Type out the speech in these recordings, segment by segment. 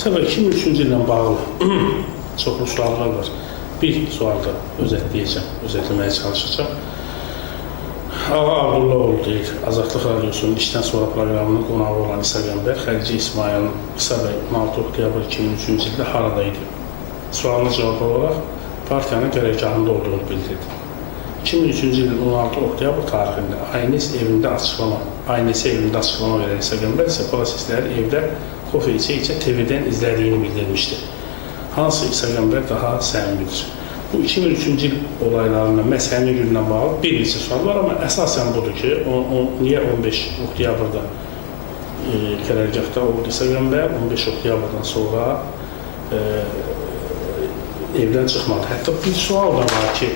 Səbəb 2003-cü illə bağlı çoxlu suallar var. Bir sualda özetləməyə çalışacağım. Ağa Abdullaoğlu deyir, Azadlıq Radiosunun işdən sonra proqramının qonağı olan İsa Qəmbər, Xəlici İsmailin İsa bəy 16 oktyabr 2003-cü ildə haradaydı? Sualına cavab olaraq partiyanın qərargahında olduğunu bildirdi. 2003-cü ilin 16 oktyabr tarixində ANS evində açıqlama verən İsa Qəmbər isə prosesləri evdə kofe içə TV-dən izlədiyini bildirmişdi. Hansı İsa Qəmbər daha səmimidir? Bu 2003-cü il olaylarından, məhz həmin günlə bağlı bir neçə sual var, amma əsasən budur ki, niyə 15 oktyabrda qərargahda oldu İsa Qəmbər, 15 oktyabrdan sonra evdən çıxmadı. Hətta bir sual da var ki,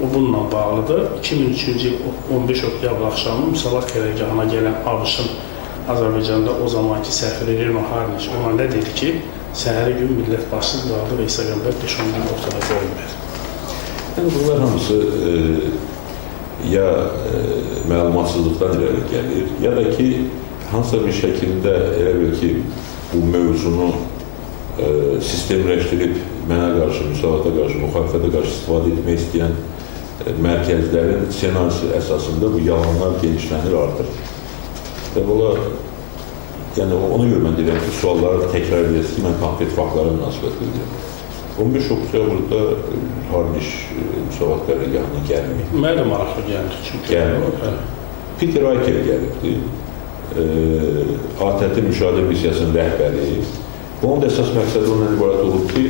o bununla bağlıdır. 2003-cü il 15 oktyabr axşamı Müsavat qərargahına gələn ABŞ-ın Azərbaycanda o zamanki səfiri Rino Harniş ona nə dedi ki, səhəri gün millət başsız qaldı və İsa Qəmbər 5-10 gün ortada görünmədi. Yəni, bunlar hamısı ya məlumatsızlıqdan irəli gəlir, ya da ki, hansısa bir şəkildə elə bil ki, bu mövzunu sistemləşdirib mənə qarşı, Müsavata qarşı, müxalifətə qarşı istifadə etmək istəyən mərkəzlərin ssenarisi əsasında bu yalanlar genişlənir, artır. Və bunlar, yəni ona görə mən deyirəm ki, sualları təkrar edəcək ki, mən konkret faktlara münasibət edirəm. 15 oktyabrda Harniş Müsavat qərargahına gəlməyib. Mənə də maraqlı gəldi. Gəlməyib. Peter Ayker gəlibdi. ATƏT müşahidə missiyasının rəhbəri. Onun da əsas məqsədi ondan ibarət olub ki,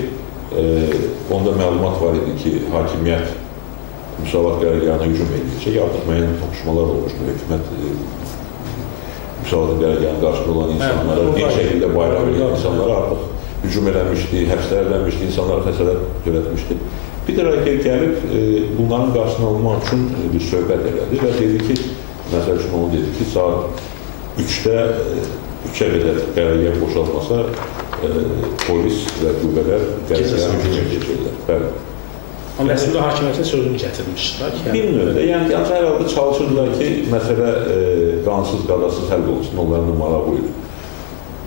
onda məlumat var idi ki, hakimiyyət Müsavat qərargahına hücum edəcək. Artıq müəyyən toqquşmalar olmuşdu. Hökumət Müsavat qərargahının qarşısında olan insanlara, bir şəkildə bayram edən insanlara artıq hücum eləmişdi, həbslər eləmişdi, insanlara xəsarət törətmişdi. Peter Ayker gəlib, bunların qarşısını almaq üçün bir söhbət elədi və dedi ki, məsəl üçün onu dedi ki, saat 3'ə qədər qərargah boşalmasa, polis və qüvvələr qərargahı hücum edəcəklər. Bəli. Amma əslində hakimiyyətin sözünü gətirmişdilər. Bilmirəm də, yəni hər halda çalışırdılar ki, məsələ qansız, qadasız həll olsun, onların numara buydu.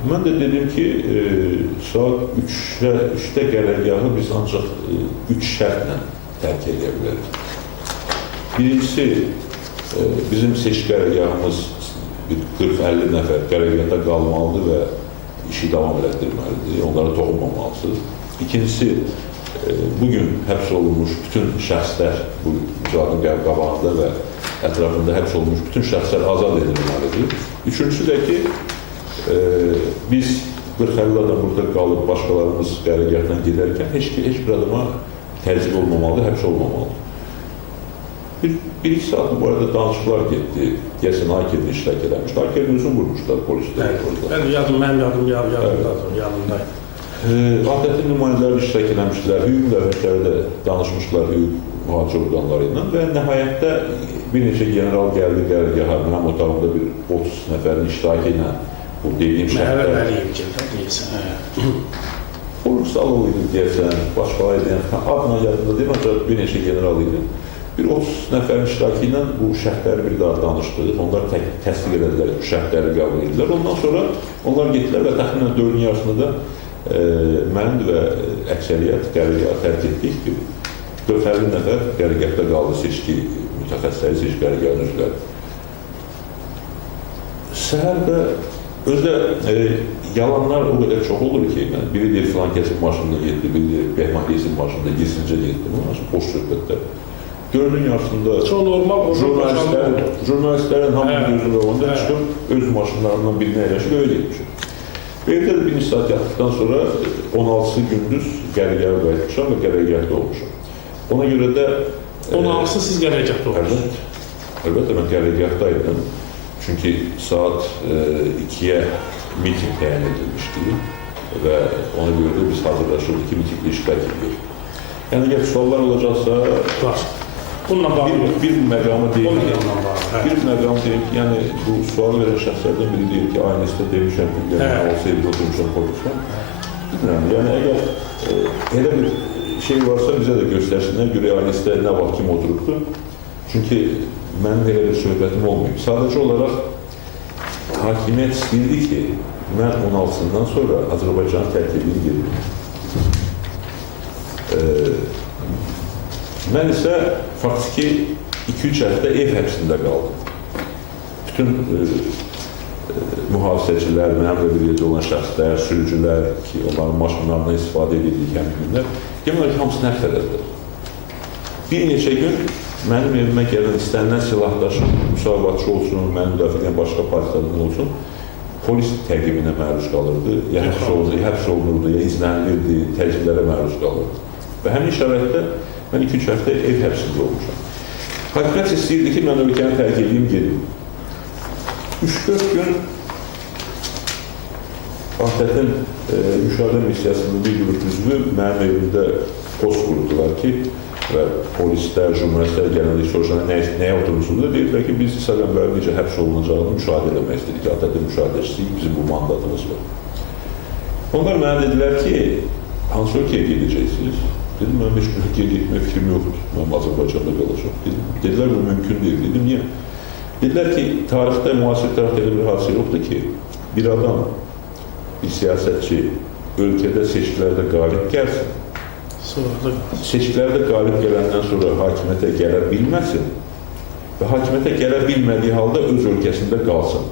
Mən də dedim ki, saat 3'də qərargahı biz ancaq 3 şərtlə tərk edə bilərik. Birincisi, bizim seçki qərargahımız 40-50 nəfər qərargahda qalmalıdır və işi davam etdirməlidir, onlara toxunmamalısınız. İkincisi, bugün həbs olunmuş bütün şəxslər, bu mücadilin qabağında və ətrafında həbs olunmuş bütün şəxslər azad edilməlidir. Üçüncüsü də ki, biz 40-50 adam burada qalıb, başqalarımız qərargahdan gedərkən heç bir adama təzyiq olmamalıdır, həbs olmamalıdır. Bir-iki saat bu arada danışıqlar getdi, deyəsən Ayker'in iştirak eləmişdi. Ayker'in özünü vurmuşlar polislər. Mənim yadımdaydı. ATƏT-in nümayəndələri iştirak eləmişdilər, hüquq müdafiəçiləri də danışmışlar hüquq mühafizə orqanları ilə və nəhayətdə bir neçə general gəldi qərargaha, mənim otağımda bir 30 nəfərin iştirakı ilə bu dediyim şərtlər. Məhəvə Əliyev gəldi, deyəsən. Polis alov idi deyəsən, başqaları deyən, adına yadında deyəm, ancaq bir neçə general idi. Bir 30 nəfərin iştirakı ilə bu şərtləri bir daha danışdı. Onlar təsdiq edədilər, bu şərtləri qəbul edilər. Ondan sonra onlar getdilər və təxminən 4-ün yarısında da mən və əksəriyyət qərargahı tərk etdik ki, 450 nəfər qərargahda qaldı, seçki mütəxəssisləri, seçki qərargahının üzvləri. Səhərdə özdə yalanlar o qədər çox olur ki, biri deyir filan kəsin maşında getdi, biri deyir Behman Qeysin maşında gizlincə getdi. Bunlar boş söhbətlər. 4-ün yarısında jurnalistlərin hamının gözünün önündə çıxıb öz maşınlarından birini əyləşib öyle getmişim. Evdə də bir saat yatdıqdan sonra 16 gündüz qərargahı qayıtmışam və qərargahda olmuşam. Ona görə də 16 siz qərargahda olmuşsunuz. Əlbəttə, mən qərargahdaydım. Çünki saat 2'ye miting təyin edilmişdi və ona görə də biz hazırlaşırdık ki, mitingdə iştirak edilir. Yəni, əgər suallar olacaqsa, var. Bununla bağlı bir məqamı deyim ki, yəni bu sualı verən şəxslərdən biri deyir ki, ANS-də demişəm ki, mən olsa evdə oturmuşam, korkmuşam. Bilmirəm, yəni əgər elə bir şey varsa bizə də göstərsinlər, görək ANS-də nə vaxt kim oturubdur. Çünki mənim elə bir söhbətim olmayıb. Sadəcə olaraq hakimiyyət istəyirdi ki, mən 16-sından sonra Azərbaycanı tərk edeyim gedim. Mən isə faktiki 2-3 həftə ev həbsində qaldım. Bütün mühafizəçilər, mənimlə birlikdə olan şəxslər, sürücülər ki, onların maşınlarından istifadə edildiyi həmin günlər, demək ki, hamısı nəf tərəfdir. Bir neçə gün mənim evimə gələn istənilən silahdaşım, müsavatçı olsun, mənim müdafiə edən başqa partiyalardan olsun, polis təqibinə məruz qalırdı, ya həbs olunurdu, ya izlənilirdi, təcillərə məruz qalırdı. Və həmin şəraitdə mən 2-3 həftə ev həbsində olmuşam. Hakimiyyət istəyirdi ki, mən ölkəni tərk edeyim, gedim. 3-4 gün ATƏT-in müşahidə missiyasının bir qrup üzvü mənim evimdə post qurdular ki, və polislər, jurnalistlər genəlliklə soruşan nəyə oturmuşsunuz? Deyirlər ki, biz İsa Qəmbərin necə həbs olunacağını müşahidə eləmək istədik ki, ATƏT-in müşahidəçisiyik, bizim bu mandatımız var. Onlar mənə dedilər ki, hansı ölkəyə gedəcəksiniz? Dedim, mən heç bir ölkəyə getmək fikrim yoxdur, mən Azərbaycanda qalacaq. Dedilər, bu mümkün deyil. Dedim, niyə? Dedilər ki, tarixdə, müasir tarixdə elə bir hadisə yoxdur ki, bir adam, bir siyasətçi ölkədə seçkilərdə qalib gəlsin, seçkilərdə qalib gələndən sonra hakimiyyətə gələ bilməsin və hakimiyyətə gələ bilmədiyi halda öz ölkəsində qalsın.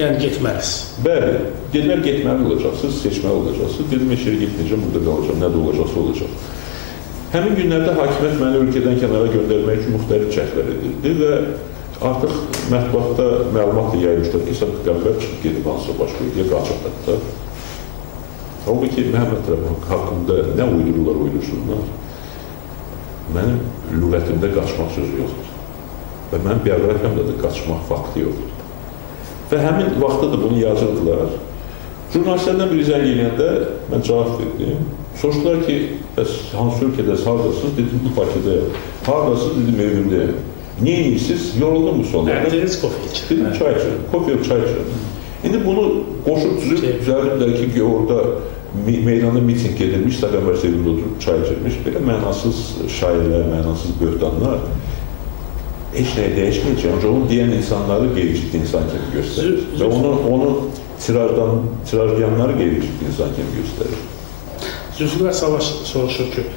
Yəni getməlisin. Bəli, dedilər getməli olacaqsınız, seçməli olacaqsınız. Dedim, heç yeri getməyəcəm, burada qalacaq, nə də olacaqsa olacaq. Həmin günlərdə hakimiyyət məni ölkədən kənara göndərmək üçün müxtəlif cəhdlər edildi və artıq mətbuatda məlumat da yayılmışdır ki, İsa Qəmbər çıxıb gedib hansısa başqa ölkəyə qaçıb hətta. Halbuki Məhəmməd Rəbban haqqında nə uydururlar, uydursunlar. Mənim lüğətimdə qaçmaq sözü yoxdur. Və mənim bioqrafiyamda da qaçmaq faktı yoxdur. Və həmin vaxtda da bunu yazırdılar. Jurnalistlərdən biri zəng eləyəndə mən cavab verdim. Soruşdular ki, bəs hansı ölkədə hardasınız? Dedim, bu Bakıdayım. Hardasınız? Dedim, evimdəyim. Niyə iyisiz? Yoruldum bu sonlarda. Deniz kofe için. Dedim, çay içirim. Kofe yok, çay içirim. İndi bunu qoşub düzəldirlər ki, orada meydanda miting edilmiş, İsa Qəmbər evində oturub çay içirmiş. Belə mənasız şairlər, mənasız böhtanlar heç nəyə dəyişməyəcək. Ancaq onu deyən insanları qeyri-ciddi insan kimi göstərir. Və onu tirajlayanları qeyri-ciddi insan kimi göstərir. Zülfüqar Savaş soruşur ki,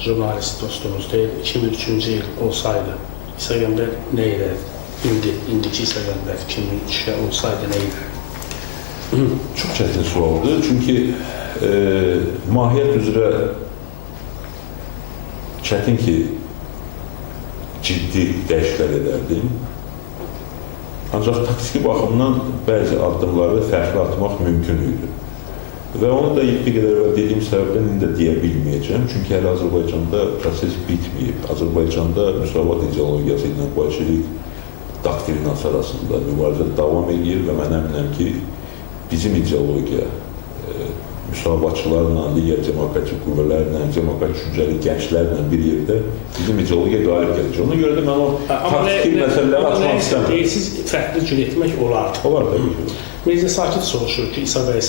jurnalist dostumuz deyil, 2003-cü il olsaydı, İsa Qəmbər nə edərdi? İndiki İsa Qəmbər 2003-ə olsaydı nə edərdi? Çox çətin sualdır. Çünki mahiyyət üzrə çətin ki, ciddi dəyişikliklər edərdim. Ancaq taktiki baxımdan bəzi addımları fərqli atmaq mümkün idi. Və onu da bir qədər evvel dediyim səbəbdən indi də deyə bilməyəcəm. Çünki hələ Azərbaycanda proses bitməyib. Azərbaycanda müsavat ideologiyası ilə bolşevik doktrinası arasında mübarizə davam edir və mən əminəm ki, bizim ideologiya müsavatçılarla, digər demokratik qüvvələrlə, demokratik düşüncəli gənclərlə bir yerdə bizim ideologiya qalib gələcək. Ona görə də mən o taktiki məsələləri açmaq istəmirəm. Siz fərqli cür etmək olardı. Olar, təbii ki. Mirzə Sakit soruşur ki, İsa bəy